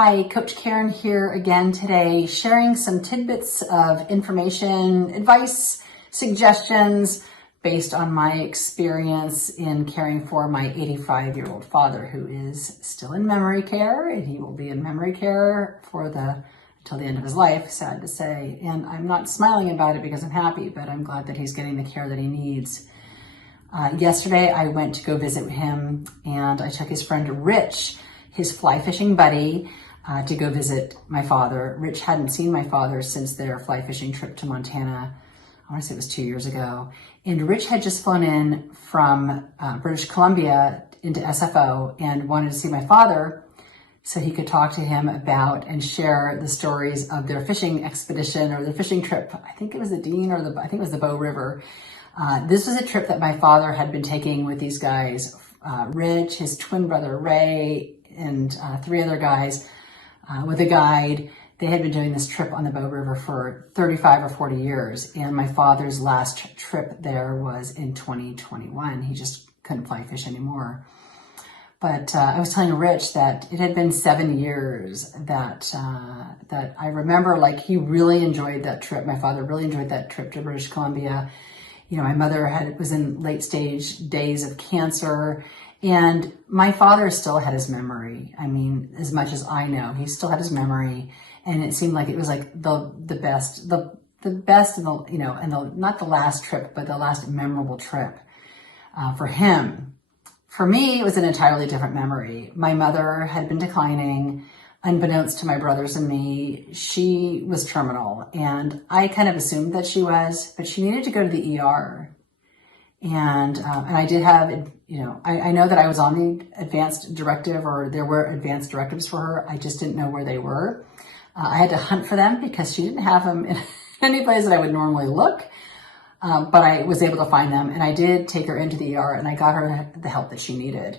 Hi, Coach Karen here again today, sharing some tidbits of information, advice, suggestions based on my experience in caring for my 85-year-old father who is still in memory care, and he will be in memory care until the end of his life, sad to say. And I'm not smiling about it because I'm happy, but I'm glad that he's getting the care that he needs. Yesterday, I went to go visit him, and I took his friend Rich, his fly fishing buddy, to go visit my father. Rich hadn't seen my father since their fly fishing trip to Montana. I want to say it was 2 years ago. And Rich had just flown in from British Columbia into SFO and wanted to see my father so he could talk to him about and share the stories of their fishing expedition or their fishing trip. I think it was the Dean or I think it was the Bow River. This was a trip that my father had been taking with these guys, Rich, his twin brother Ray, and 3 other guys with a guide. They had been doing this trip on the Bow River for 35 or 40 years. And my father's last trip there was in 2021. He just couldn't fly fish anymore. But I was telling Rich that it had been 7 years that I remember, like, he really enjoyed that trip. My father really enjoyed that trip to British Columbia. You know, my mother was in late stage days of cancer, and my father still had his memory. I mean, as much as I know, he still had his memory, and it seemed like it was like the best, and not the last trip, but the last memorable trip for him. For me, it was an entirely different memory. My mother had been declining. Unbeknownst to my brothers and me, she was terminal, and I kind of assumed that she was, but she needed to go to the ER. And I did have, I know that I was on the advanced directive, or there were advanced directives for her. I just didn't know where they were. I had to hunt for them because she didn't have them in any place that I would normally look. But I was able to find them, and I did take her into the ER, and I got her the help that she needed.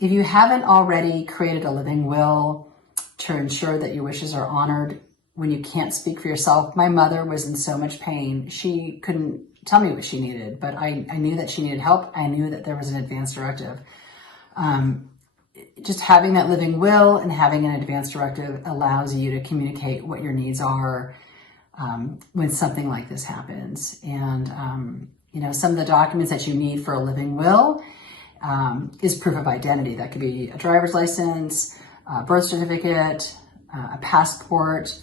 If you haven't already created a living will to ensure that your wishes are honored when you can't speak for yourself, my mother was in so much pain. She couldn't tell me what she needed, but I knew that she needed help. I knew that there was an advance directive. Just having that living will and having an advance directive allows you to communicate what your needs are when something like this happens. And, some of the documents that you need for a living will is proof of identity. That could be a driver's license, a birth certificate, a passport.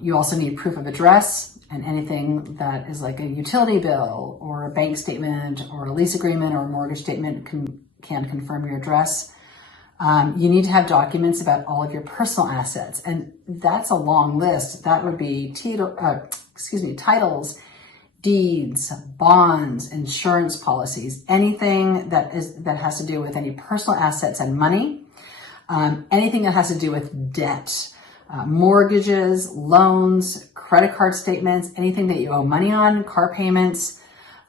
You also need proof of address, and anything that is like a utility bill or a bank statement or a lease agreement or a mortgage statement can confirm your address. You need to have documents about all of your personal assets, and that's a long list. That would be titles, deeds, bonds, insurance policies, anything that has to do with any personal assets and money, anything that has to do with debt, mortgages, loans, credit card statements, anything that you owe money on, car payments,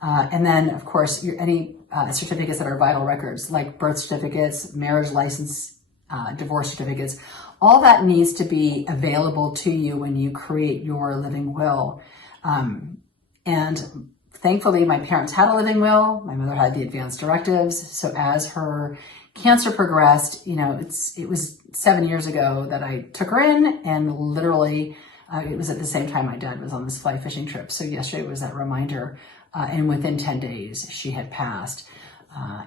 and then of course any certificates that are vital records like birth certificates, marriage license, divorce certificates. All that needs to be available to you when you create your living will. And thankfully, my parents had a living will. My mother had the advance directives. So as her cancer progressed, it was 7 years ago that I took her in, and literally it was at the same time my dad was on this fly fishing trip. So yesterday was that reminder. And within 10 days, she had passed.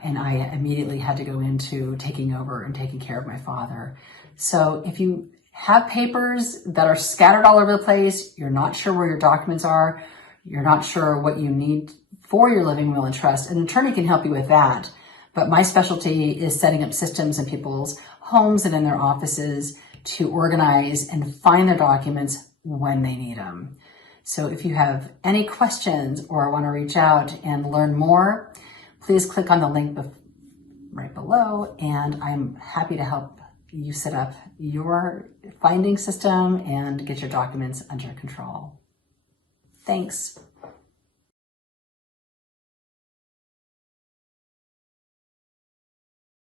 And I immediately had to go into taking over and taking care of my father. So if you have papers that are scattered all over the place, you're not sure where your documents are, you're not sure what you need for your living will and trust, an attorney can help you with that. But my specialty is setting up systems in people's homes and in their offices to organize and find their documents when they need them. So if you have any questions or want to reach out and learn more, please click on the link right below, and I'm happy to help you set up your finding system and get your documents under control. Thanks.